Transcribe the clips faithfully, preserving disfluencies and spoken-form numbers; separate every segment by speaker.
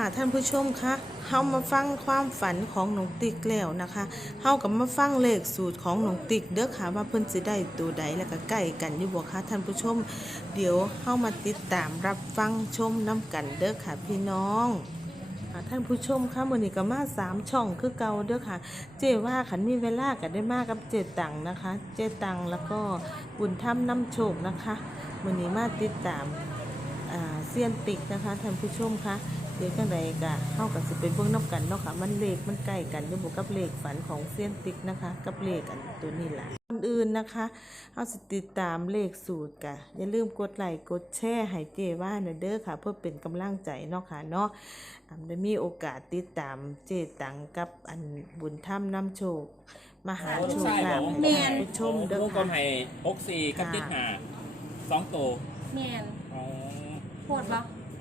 Speaker 1: ท่านผู้ชมคะเฮามาฟังความฝันของน้องติ๊กแล้วนะคะเฮากับมาฟังเลขสูตรของน้องติ๊กเด้อค่ะว่าเพิ่นสิได้ตัวใดแล้วก็ใกล้กันอยู่บ่คะท่านผู้ชมเดี๋ยวเฮามาติดตามรับฟังชมน้ำกันเด้อค่ะพี่น้องท่านผู้ชมคะมื้อนี้ก็มาสามช่องคือเก่าเด้อค่ะเจ้ว่าขันมีเวลาก็ได้มากับเจตังนะคะ เจตังแล้วก็บุญธรรมนำโชคนะคะมื้อนี้มาติดตามอ่าเซียนติ๊กนะคะท่านผู้ชมคะเดี๋ยวจังใดก็เข้ากับสิเป็นเบื้องนอกกันเนาะค่ะมันเลขมันใกล้กันอยู่บวกกับเลขฝันของเซียนติ๊กนะคะกับเลขอันตัวนี้แหละคนอื่นนะคะเอาสิติดตามเลขสูตรกะอย่าลืมกดไลค์กดแชร์ให้เจว่าเนเด้อค่ะเพื่อเป็นกำลังใจเนาะค่ะเนาะได้มีโอกาสติดตามเจตังกับอันบุญธรรมนำโชคมหาโชคลาภให้ท่านผู้ชมเด้อ
Speaker 2: วงกล
Speaker 1: ค่ะ
Speaker 2: มให้หกสี่กับติดห้าสองตัว
Speaker 3: แม่น
Speaker 2: อ๋อ
Speaker 3: โหดบ่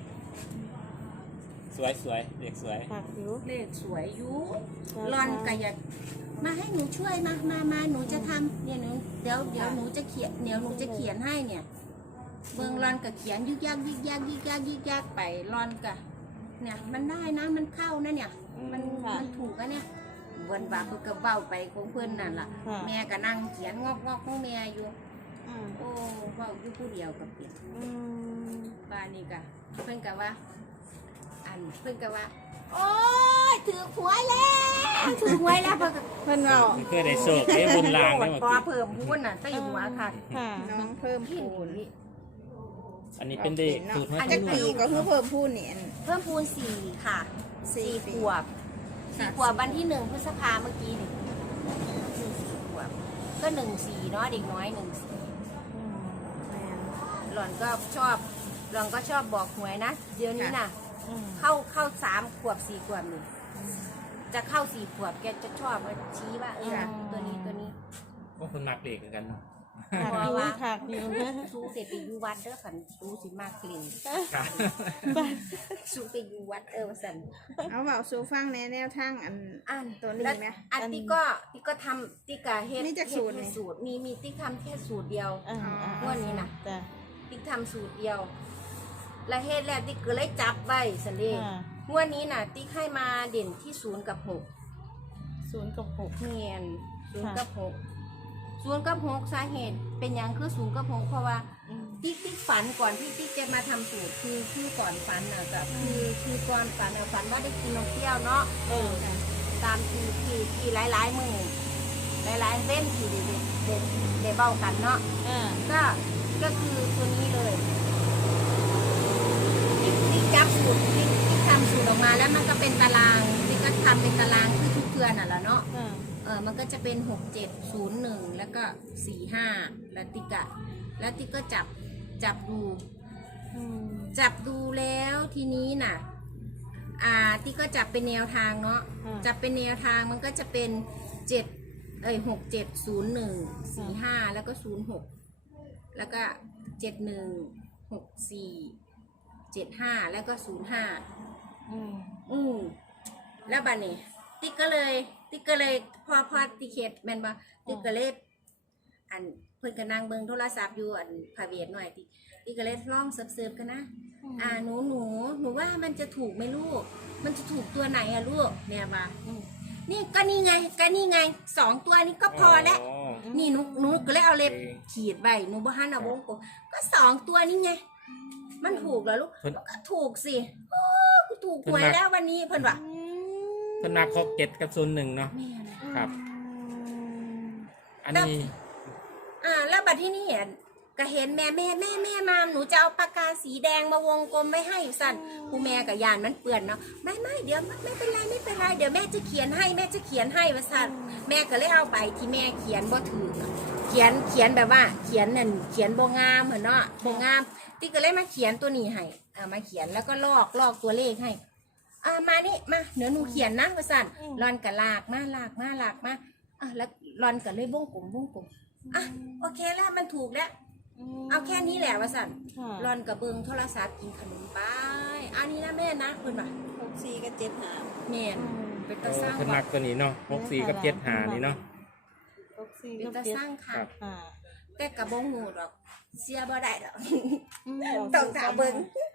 Speaker 2: สวยสวยเด็กสวย
Speaker 1: ค่ะคิว
Speaker 3: เลขสวยอยู่
Speaker 1: ค่ะ
Speaker 3: รอนก็อยากมาให้หนูช่วยมามามาหนูจะทำเนี่ยหนูเดี๋ยวเดี๋ยวหนูจะเขียนเดี๋ยวหนูจะเขียนให้เนี่ยเบิ่งรอนก็เขียนยึกยักยึกยักยึกยักยึกยักไปรอนก็เนี่ยมันได้นะมันเข้านะเนี่ยมันมันถูกอะเนี่ยเวันว่าเพิ่นก็เว้าไปของเพิ่นนั่นล่ะ แม่ก็นั่งเขียนงอกงอกของแม่อยู่โอ้เว้าอยู่ผู้เดียวกับเปียก บ้านนี้ก็เพิ่นก็ว่าอันเพิ่นก็ว่าโอ้ยถือหวยแล้วถือหวยแล้วเพิ่นก็
Speaker 1: เพิ่นเอา
Speaker 2: มันคือได้โชคได้บุญลางได้หมด
Speaker 3: พอเพิ่มพูนน่ะใส่หัวค่ะ
Speaker 1: ค่ะ
Speaker 4: น้องเพิ่ม
Speaker 3: พี่
Speaker 4: พูน
Speaker 2: อันนี้เป็นเด็กสูตรมา
Speaker 4: อัน
Speaker 2: จา
Speaker 4: จะ
Speaker 2: ก
Speaker 4: ปีก็คือเพิ่มพูนเนี่ย
Speaker 3: เพิ่มพูนสี่ค่ะสี่ขวบ
Speaker 4: ค่ะ
Speaker 3: สี่ขวบวันที่หนึ่งพฤษภาเมื่อกี้นี่สี่ขวบก็หนึ่งสี่เนาะเด็กน้อยหนึ่งสี่หล่อนก็ชอบหล่อนก็ชอบบอกหวยนะเดี๋ยวนี้น่ะ เข้าเข้าสามขวบสี่ขวบหนึ่งจะเข้าสี่ขวบแกจะชอบมาชี้ว่าเออตัวนี้ตัวนี้
Speaker 2: ก็คนมักเด็กเหมือนกันเนาะ
Speaker 1: ค่ะคิวค่ะคิว
Speaker 3: สู้เสร็จไปอยู่วัดเด้อขันสู้สิมากกลิ่น
Speaker 2: ครับ
Speaker 3: สู้ไปอยู่วัดเออว่าสัน
Speaker 4: เอาเบาสู่ฟังในแนวทางอัน
Speaker 3: อ่าน
Speaker 4: ตัวนี้ไหม
Speaker 3: อันที่ก็ที่ก็ทำที่กะเฮ็ด
Speaker 4: มีจักสูตรไหม
Speaker 3: เฮ็ดสูตรมีมีติ๊กทำแค่สูตรเดียว
Speaker 1: อ่าอ่า
Speaker 3: งวดนี้น่ะ
Speaker 1: จ้ะ
Speaker 3: ติ๊กทำสูตรเดียว และเฮ็ดแล้วติ๊กก็เลยจับไว้สันเด
Speaker 1: อ่า
Speaker 3: งวดนี้น่ะ ติ๊กให้มาเด่นที่ศูนย์กับหก
Speaker 1: ศูนย์กับหก
Speaker 3: เนียนศูนย์
Speaker 1: ค่ะ
Speaker 3: กับหกศูนย์กับหกสาเหตุเป็นอย่างคือศูนย์กับหกเพราะว่า
Speaker 1: อืม
Speaker 3: ติ๊กติ๊กฝันก่อนที่ติ๊กจะมาทำสูตรคือคือก่อนฝันน่ะก็คือคือก่อนฝันน่ะฝันว่าได้กินนมเปรี้ยวเนาะ
Speaker 1: เออ
Speaker 3: ตามที่ที่ที่หลายหลายๆมือหลายๆเว้นที่เด็ดเด็ดเด็ดเด็ดเบ้ากันเนาะ
Speaker 1: อ่า
Speaker 3: ก็ก็คือตัวนี้เลยติ๊กติ๊กจับสูตรติ๊กติ๊กทำสูตรออกมาแล้วมันก็เป็นตารางติ๊กก็ทำเป็นตารางคือทุกเดือนน่ะแหละเนาะ
Speaker 1: อ่า
Speaker 3: เออมันก็จะเป็นหกเจ็ดศูนย์หนึ่งแล้วก็สี่ห้าแล้วติ๊กอะแล้วติ๊กก็จับจับดู
Speaker 1: อืม
Speaker 3: จับดูแล้วทีนี้น่ะ อ่าที่ก็จับเป็นแนวทางเนาะ
Speaker 1: อ่า
Speaker 3: จับเป็นแนวทางมันก็จะเป็นเจ็ดเอ้ยหกเจ็ดศูนย์หนึ่งสี่ห้าแล้วก็ศูนย์หกแล้วก็เจ็ดหนึ่งหกสี่เจ็ดห้าแล้วก็ศูนย์ห้า
Speaker 1: อืม
Speaker 3: อืมแล้วบัดนี้ติ๊กก็เลยติ๊กก็เลยพอพอติ๊กเขตแมนบ่ติ๊กก็เลยอันเพิ่นก็นั่งเบิ่งโทรศัพท์อยู่อันพาเวทหน่อยติ๊กติ๊กก็เลยลองเสิร์ฟๆกันนะ อ่าหนูหนูหนูว่ามันจะถูกไหมลูก มันจะถูกตัวไหนอะลูกเนี่ยมา
Speaker 1: อืม
Speaker 3: นี่ก็นี่ไงก็นี่ไงสองตัวนี้ก็พอแล้ว
Speaker 2: อ๋อ
Speaker 3: นี่หนูหนูก็เลยเอาเล็บ
Speaker 2: โอเค
Speaker 3: ขีดไว้หนูบ่ฮันเอาวงกลมก็สองตัวนี้ไง มันถูกเหรอลูก
Speaker 2: เพิ่น
Speaker 3: มันก็ถูกสิโอ้กูถูกหวยแล้ววันนี้เพิ่นว่า
Speaker 2: เพิ่นมาครบเจ็ดกับศูนย์หนึ่งเนาะ
Speaker 3: แม่นะ
Speaker 2: ครับ อันนี้
Speaker 3: อ่าแล้วบัดที่นี่เห็นก็เห็นแม่แม่แม่แม่มาหนูจะเอาปากกาสีแดงมาวงกลมไม่ให้สั่นครูแม่กับยานมันเปื่อนเนาะไม่ไม่เดี๋ยวไม่เป็นไรไม่เป็นไรเดี๋ยวแม่จะเขียนให้แม่จะเขียนให้ว่าสั่นแม่ก็เลยเอาใบที่แม่เขียนบ่ถือเขียนเขียนแบบว่า เขียนนั่นเขียนโบงามเหมือนเนาะโบงามที่ก็เลยมาเขียนตัวนี้ให้อ่ามาเขียนแล้วก็ลอกลอกตัวเลขให้อ่ามานี่มาเดี๋ยวหนูเขียนนะว่าสั่นรอนกับลากมาลากมาลากมาอ่ะแล้วรอนก็เลยวงกลมวงกลมอ่ะโอเคแล้วมันถูกแล้ว เอาแค่นี้แหละว่าสั่น
Speaker 1: ค่ะ
Speaker 3: รอนกับเบิงโทรศัพท์กินขนมไปอันนี้นะแม่นะคุณว่า
Speaker 4: หกสี่กับเจ็ดหา
Speaker 3: แม่นเป็นตาสร้าง
Speaker 2: เพิ่น
Speaker 3: วั
Speaker 2: มั
Speaker 3: ด
Speaker 2: กตัวนี้เนาะหกสี่กับเจ็ดห้านี่เนาะ
Speaker 1: หกสี่
Speaker 3: เป็น
Speaker 1: กับ
Speaker 3: ตา
Speaker 1: เจ็ด
Speaker 3: สร้างค่ะ
Speaker 2: ครับ
Speaker 1: ค่ะ
Speaker 3: แต่กับบงหูดอกเสียบ่ได้ดอก
Speaker 1: อืม
Speaker 3: ต้องถามเบิง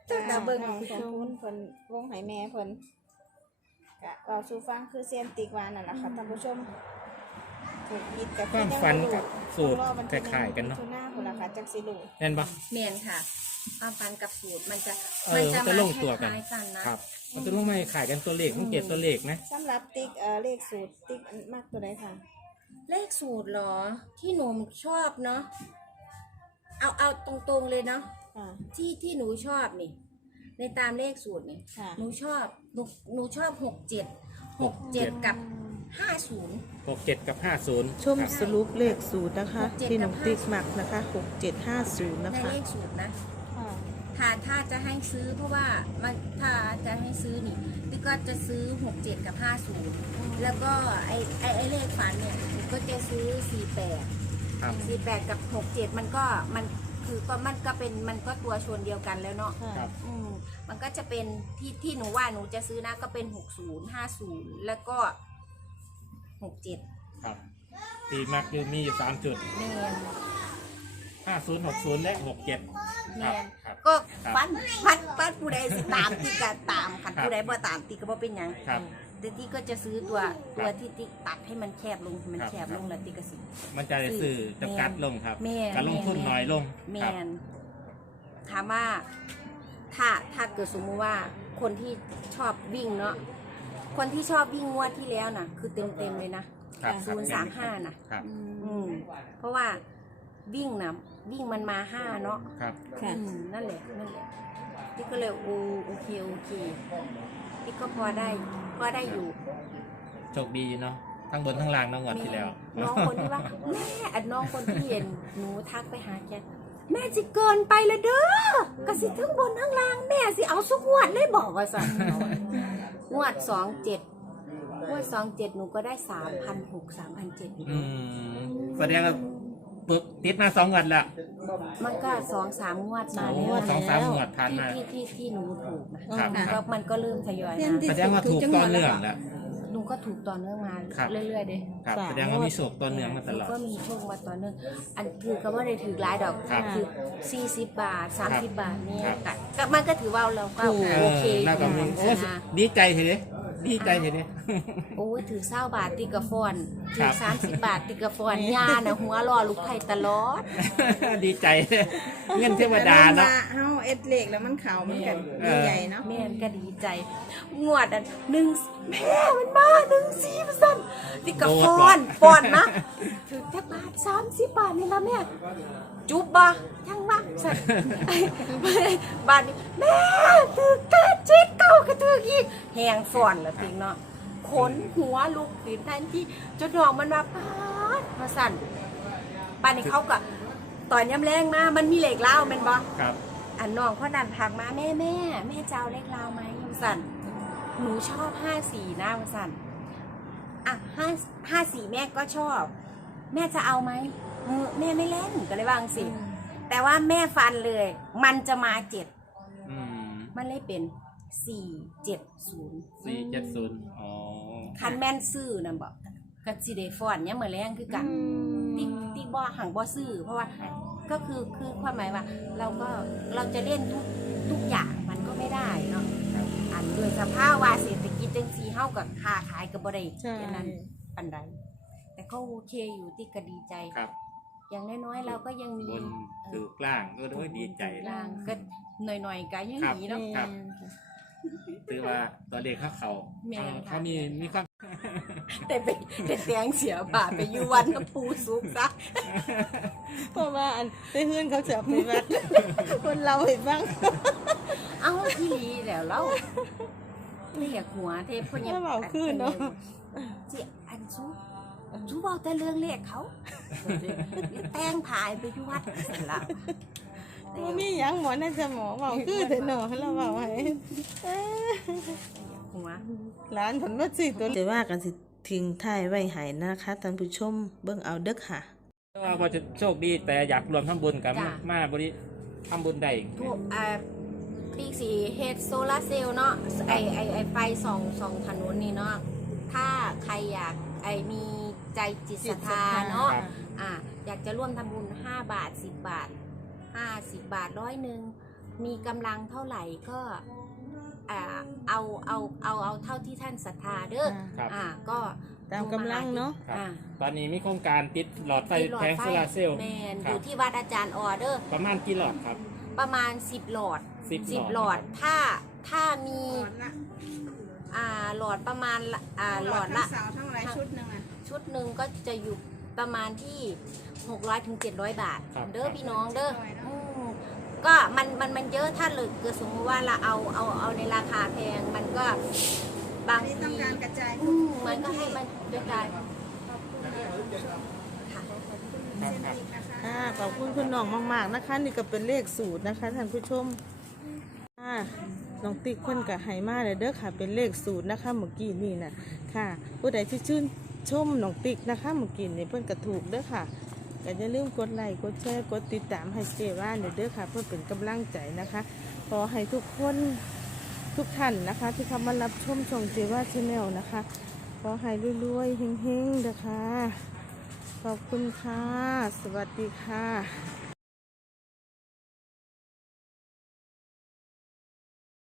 Speaker 4: จักดาเบิ่งของเพิ่นเพิ่นวงให้แม่เพิ่นก็เว้าสู่ฟังคือเซียนติ๊กว่านั่นล่ะค่ะท่านผู้ชมถูกผิดกับ
Speaker 2: ความฝันกับสูตรคล้ายๆกันเนาะ
Speaker 4: ทุนาพุ่นล่ะค่ะจักสิรู้
Speaker 2: เห็นปะ
Speaker 3: แม่นค่ะ ความฝันกับสูตรมันจะ
Speaker 2: เออมันจะลงตัวกัน
Speaker 3: คล้ายๆกันนะครับ
Speaker 2: มันจะลงมาขายกันตัวเลขมันเก็บตัวเลขนะ
Speaker 4: สำหรับติ๊กเอ่อเลขสูตรติ๊กอันมากตัวใดค่ะ
Speaker 3: เลขสูตรเหรอที่หนูชอบเนาะเอาเอาตรงๆเลยเนาะ
Speaker 4: ค่ะ
Speaker 3: ที่ที่หนูชอบนี่ ในตามเลขสูตรนี่
Speaker 4: ค่ะ
Speaker 3: หนูชอบหนูหนูชอบหกเจ็ดหกเจ็ดกับห้าศูนย์
Speaker 2: หกเจ็ดกับห้าศูนย์
Speaker 1: ชมสรุปเลขสูตรนะคะ
Speaker 3: หกเจ็ด
Speaker 1: ที่น้องติ๊กมักนะคะหกเจ็ดห้าศูนย์นะ
Speaker 3: ใน
Speaker 1: คะ
Speaker 3: เลขสูตรนะ
Speaker 4: ค่ะ
Speaker 3: ถ้าถ้าจะให้ซื้อเพราะว่ามันถ้าจะให้ซื้อนี่ติ๊กก็จะซื้อหกเจ็ดกับห้าศูนย์แล้วก็ไอไอไอเลขฝันเนี่ยติ๊กก็จะซื้อสี่แปด
Speaker 2: ครับ
Speaker 3: สี่แปดกับหกเจ็ดมันก็มันคือก็มันก็เป็นมันก็ตัวชนเดียวกันแล้วเนาะ
Speaker 4: ค่ะ
Speaker 2: ครับ
Speaker 3: อืมมันก็จะเป็นที่ที่หนูว่าหนูจะซื้อนะก็เป็นหกศูนย์ห้าศูนย์แล้วก็หกเจ็ด
Speaker 2: ครับตีมากคือมีอยู่สามจุด
Speaker 3: แมน
Speaker 2: ห้าศูนย์หกศูนย์และหกเจ็ด
Speaker 3: แม
Speaker 2: ครับ
Speaker 3: น
Speaker 2: ครับ
Speaker 3: ก็
Speaker 2: ครับ
Speaker 3: ฟันฟันฟันผู้ใดสิตามตีก็ตามคัน
Speaker 2: ครับ
Speaker 3: ผู้ใดบ่ตามตีก็บ่เป็นหยัง
Speaker 2: ครับ
Speaker 3: แต่ตีก็จะซื้อตัวตัวที่ตีตัดให้มันแคบลงให้มัน
Speaker 2: ครับ
Speaker 3: แคบลงแล้วตีก็สิ
Speaker 2: มันจะได้สื่อจำกัดลงครับ
Speaker 3: แม่น
Speaker 2: การลงทุน
Speaker 3: แม่น
Speaker 2: น้อยลง
Speaker 3: แม
Speaker 2: ครับ
Speaker 3: นถามว่าถ้าถ้าเกิดสมมุติว่าคนที่ชอบวิ่งเนาะคนที่ชอบวิ่งงวดที่แล้วน่ะ คือเต็มเต็มๆเลยนะครับ ศูนย์สามห้าน่ะ
Speaker 2: ครับ
Speaker 3: อืมเพราะว่าวิ่งนะวิ่งมันมาห้าเนาะ
Speaker 2: ครับ
Speaker 4: ค่ะ
Speaker 3: อืมนั่นแหละนั่นแหละที่ก็เลยโอโอเคโอเคที่ก็พอได้พอได้อยู่
Speaker 2: โชคดีเนาะทั้งบนทั้งล่างน้องงวดที่แล้ว
Speaker 3: แม่น้องคนที่ว่าแม่อันน้องคนที่เห็นหนูทักไปหาแกแม่สิเกินไปเลยเด้อกระสิทั้งบนทั้งล่างแม่สิเอาสุกงวดเลยบอกว่าสั่นงวดสองเจ็ดงวดสองเจ็ดหนูก็ได้สามพันหกสามพันเจ็ด
Speaker 2: อืมแสดงว่าปึกติดมาสองงวดละ
Speaker 3: มันก็สองสามงวดมา
Speaker 2: โอ้
Speaker 3: แล้ว
Speaker 2: สองสามงวดผ่าน
Speaker 3: ที่
Speaker 2: มา
Speaker 3: ที่ที่ที่หนูถูกนะครับ มัน
Speaker 2: ครั
Speaker 3: ก็
Speaker 2: บ
Speaker 3: มันก็เริ่มทยอย
Speaker 4: เรียน
Speaker 3: มา
Speaker 4: ที่
Speaker 2: แสดงว่าถูกต่อเนื่องแล้ว
Speaker 3: หนูก็ถูกต่อเนื่องมา
Speaker 2: ครับ
Speaker 3: เรื่อยๆเด้
Speaker 2: ครับ
Speaker 1: สาม
Speaker 2: แสดงว่ามีโชคต่อเนื่องมาตลอด
Speaker 3: หนูก็มีโชคมาต่อเนื่องอันถือก็ว่าได้ถือหลายดอก
Speaker 2: ครับ
Speaker 3: คือสี่สิบบาทสามสิบบาทเนี่ย
Speaker 2: ครับ
Speaker 3: ก็ก็มันก็ถือว่าเราก็
Speaker 1: ถูก
Speaker 3: โอเค
Speaker 2: แล้วก็มี
Speaker 3: อ
Speaker 2: โอ้
Speaker 3: ยู่นะ
Speaker 2: ดีใจเห็นดิดีใจเห็นดิ
Speaker 3: โอ้ยถือเศร้าบาทติกระฟอนถื
Speaker 2: ครั
Speaker 3: อบ สามสิบบาทติกระฟอนยาน่ะหัวรอลูกไผ่ตลอด
Speaker 2: ดีใจเงินเทวดาเนาะ
Speaker 4: เฮาเอ็ดเลขแล้วมันขาวมันกัน
Speaker 2: เออ
Speaker 4: ใหญ่เนาะ
Speaker 3: แม่นก็ดีใจ งวดอันหนึ่งแม่มันมาหนึ่งสี่เปอร์เซ็นต์ติกระฟอนฟอนนะถือแค่บาทสามสิบบาทนี่ละแม่ จุบบ่ยังบ้าสัตว์บาทนี้แม่ถือแค่จิตเก่ากระถืออีกแหงฟอนละติงเนาะขนหัวลุกตื่นทันที่จนดอกมันมาปาดมาสั่นป่านนี้เขาก็ตอนย้ำแรงมามันมีเหล็กเล่าเป็นบ่
Speaker 2: ครับ
Speaker 3: อันน้องพ่อนันพักมาแม่แม่แม่จะเอาเลขลาวไหมยมสันหนูชอบห้าสี่นะยมสันอ่ะห้าห้าสี่แม่ก็ชอบ แม่จะเอาไหมเออแม่ไม่เล่นก็เลยว่าจังสิแต่ว่าแม่ฟันเลย มันจะมาเจ็ด
Speaker 2: อืม
Speaker 3: มันเลยเป็นสี่เจ็ดศูนย์
Speaker 2: สี่เจ็ดศูนย์อ๋อ
Speaker 3: คันแม่นซื้อนะบอกกับซีเดฟอนเนี่ยเหมือนแรงคือกันติ๊กติ๊กบ่หังบ่ซื้อเพราะว่าก็คือคือความหมายว่า เราก็เราจะเล่นทุกทุกอย่างมันก็ไม่ได้เนาะ
Speaker 2: ครับ
Speaker 3: อันด้วยสภาพว่าเศรษฐกิจจังซีเฮากับค้าขายกับบ่ได้
Speaker 1: ใช่
Speaker 3: แค่นั้นปันใดแต่ก็โอเคอยู่ติ๊กก็ดีใจ
Speaker 2: ครับ
Speaker 3: อย่างน้อยๆเราก็ยังมี
Speaker 2: บนถือกลางก็ด้วยดีใจ
Speaker 3: ล่างก็หน่อยๆก็ยัง
Speaker 2: ครับ
Speaker 3: หนีเนาะ
Speaker 2: ครับถือว่าตัวเลขเขาเขา
Speaker 3: แม่นค่ะ
Speaker 2: เขามีมีความ
Speaker 3: แต่ไปแต่แตงเสียบาทไปอยู่วันกับปูสุกซะ
Speaker 1: เพราะว่าอันไปเพื่อนเขาจะเอาไปวัด คนเราเห็นบ้าง
Speaker 3: เอ้าพี่ลีแล้วเราเรียกหัวเทพพญ
Speaker 1: แล้วเว้าขึ้นเนาะ
Speaker 3: สิอันซูซูเว้าแต่เรื่องเลขเขาแต่งผายไปอยู่วัดเสร็จแล้ว
Speaker 1: ว่ามีหยังหมอน่าจะหมอเบาคือแต่หนอเราเบาให้เอ้อ
Speaker 3: หัว
Speaker 1: ร้านผลว่าสิตัวจะว่ากันสิทิ้งท้ายไว้ให้นะคะท่านผู้ชมเบิ่งเอาเด้อค่ะ
Speaker 2: ก็พอจะโชคดีแต่อยากรวมทำบุญกับ
Speaker 3: จ้ะ
Speaker 2: มาบริทำบุญได้
Speaker 3: ทุกอ่าปีสีเฮดโซลาเซลล์เนาะไอไอไอไฟสองสองถนนนี่เนาะถ้าใครอยากไอมีใจจิตศรัทธาเนาะ
Speaker 2: ครับ
Speaker 3: อ่าอยากจะร่วมทำบุญห้าบาทสิบบาทห้าสิบบาทร้อยหนึ่งมีกำลังเท่าไหร่ก็อ่าเอาเอาเอาเอาเท่าที่ท่านศรัทธาเด้อ
Speaker 2: ครับ
Speaker 3: อ่าก็
Speaker 1: ตามกำลังเนาะ
Speaker 2: ครับ
Speaker 3: อ่า
Speaker 2: ตอนนี้มีโครงการติดหลอดไฟ
Speaker 3: ติดหลอด
Speaker 2: แผง
Speaker 3: ไฟ
Speaker 2: โซลาร์เซลล์
Speaker 3: แมน
Speaker 2: ค
Speaker 3: อ
Speaker 2: รับ
Speaker 3: ยู่ที่วัดอาจารย์ออเดอร์
Speaker 2: ประมาณกี่หลอดครับ
Speaker 3: ประมาณสิบหลอด
Speaker 2: สิบ
Speaker 3: สิบ
Speaker 2: ห
Speaker 3: ห
Speaker 2: ล
Speaker 3: ล
Speaker 2: อ
Speaker 3: อ
Speaker 2: ด
Speaker 3: ดถ้าถ้ามีอ่าหลอดประมาณละอ่าหลอดละ
Speaker 4: เสาทั้งหลายชุดหนึงอ่ะ
Speaker 3: ชุดหนึ่งก็จะอยู่ประมาณที่หกร้อยถึงเจ็ดร้อยบาท
Speaker 2: ครับ
Speaker 3: เด้อพี่น้องเด้อ
Speaker 4: หน่อยเนอะ
Speaker 3: อืมก็มันมันมันเยอะถ้าเลยเกิดสมมติว่าเราเอาเอาเอาในราคาแพงมันก็บาง
Speaker 4: นี่
Speaker 3: ที
Speaker 4: ต้องการกระจาย
Speaker 3: อืมมันก็ให้มันกระจาย
Speaker 4: ขอบคุณเซนติกนะคะ
Speaker 1: อ่าขอบคุณคุณน้องมากๆนะคะ นี่ก็เป็นเลขสูตรนะคะท่านผู้ชมอ่าน้องติ๊กเพิ่นกับไหมาเลยเด้อค่ะ เป็นเลขสูตรนะคะเมื่อกี้นี่นะค่ะ ผู้ใดที่ชื่นชมน้องติ๊กนะคะเมื่อกี้นี่เพิ่นก็ถูกเด้อค่ะก็อย่าลืมกดไลค์กดแชร์กดติดตามให้เจว่าเด้อค่ะ เพื่อเป็นกำลังใจนะคะขอให้ทุกคนทุกท่านนะคะ ที่เข้ามารับชมช่องเจว่าชาแนลนะคะขอให้รวยๆเฮงๆเด้อค่ะขอบคุณค่ะ สวัสดีค่ะ